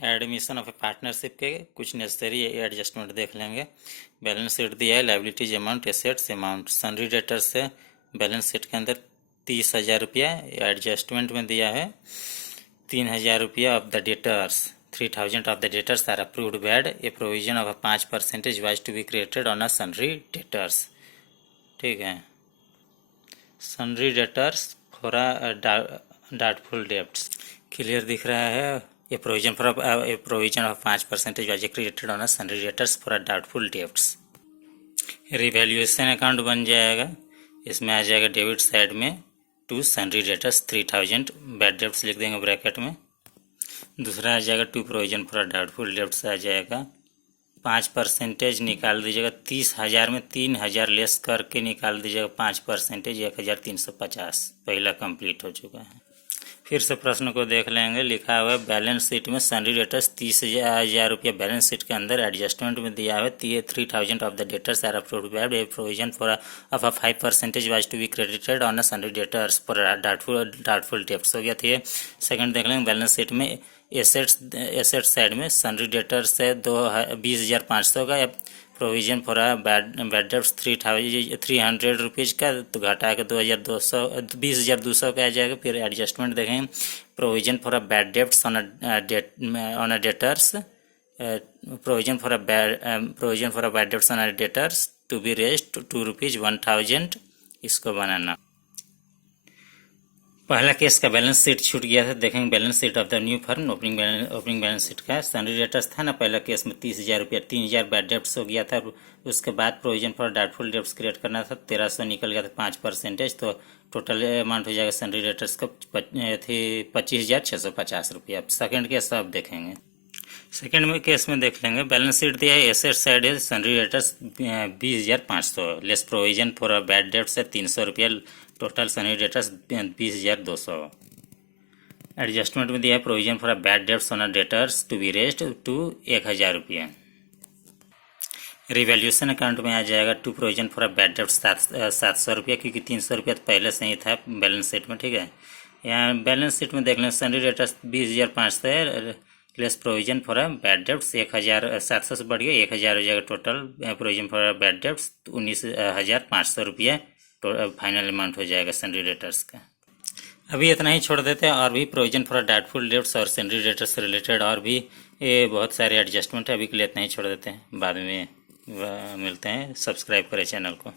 Admission of A partnership के कुछ necessary adjustment देख लेंगे। बैलेंस शीट दिया है, liabilities amount, assets amount. Sundry debtors से बैलेंस शीट के अंदर 30,000 रुपया एडजस्टमेंट में दिया है। 3,000 रुपया of the debtors, 3,000 of the debtors are approved bad. A provision of 5% was to be created on a sundry debtors. ठीक है, sundry debtors for doubtful debts clear दिख रहा है। A provision of 5% was created on sundry debtors for doubtful debts. Revaluation account बन जाएगा, इसमें आ जाएगा डेबिट साइड में to sundry debtors 3,000, bad debts लिख देंगे ब्रैकेट में। दूसरा आ जाएगा to provision for doubtful debts आ जाएगा 5% निकाल दीजिएगा। 30,000 में 3,000 लेस करके निकाल दीजिएगा 5%, 1,350 पहला कंप्लीट हो चुका है। फिर से प्रश्न को देख लेंगे। लिखा हुआ है बैलेंस शीट में सन्ड्री डेटर्स 30,000 रुपया बैलेंस शीट के अंदर एडजस्टमेंट में दिया है। 3,000 of the debtors are approved by a provision for of 5% was to be credited on sundry debtors for doubtful debts हो गया था। सेकंड देख लेंगे बैलेंस शीट में एसेट साइड में सन्ड्री डेटर्स से 20,500 का provision for bad debts 300 rupees का, तो घटा के 20,200 का आ जाएगा। फिर एडजस्टमेंट देखेंगे provision for a bad debts on a debtors, provision for a bad debts on a debtors to be raised to ₹1,000। इसको बनाना। पहला केस का बैलेंस शीट छूट गया था, देखेंगे balance sheet of the new firm. Opening balance sheet का sundry debtors था ना पहला केस में 30,000 रुपया, 3,000 बैड डेब्ट्स हो गया था। उसके बाद provision for doubtful debts create करना था, 1,300 निकल गया था 5%, तो टोटल अमाउंट हो जाएगा सन्ड्री डेटर्स का 25,650 रुपया। सेकेंड केस अब देखेंगे। सेकेंड में केस में देख लेंगे बैलेंस शीट दिया है, एसेट साइड है sundry debtors 20,500 less provision for bad debts है 300 रुपया, टोटल सन्ड्री डेटर्स 20,200। एडजस्टमेंट में दिया है provision for bad debts on debtors to be raised to 1,000 रुपया। रिवैल्यूएशन अकाउंट में आ जाएगा to provision for bad debts 700 रुपया, क्योंकि 300 रुपया तो पहले से ही था बैलेंस शीट में। ठीक है, यहाँ बैलेंस शीट में देख लें सन्ड्री डेटर्स 20,500 है, less provision for bad debts 1,700 से बढ़ गया 1,000 हो जाएगा। Total provision for bad debts 19,500 रुपया फाइनल अमाउंट हो जाएगा सन्ड्री डेटर्स का। अभी इतना ही छोड़ देते हैं, और भी प्रोविजन फॉर डाउटफुल डेब्ट्स और सन्ड्री डेटर्स से रिलेटेड और भी बहुत सारे एडजस्टमेंट है। अभी के लिए इतना ही छोड़ देते हैं, बाद में मिलते हैं। सब्सक्राइब करें चैनल को।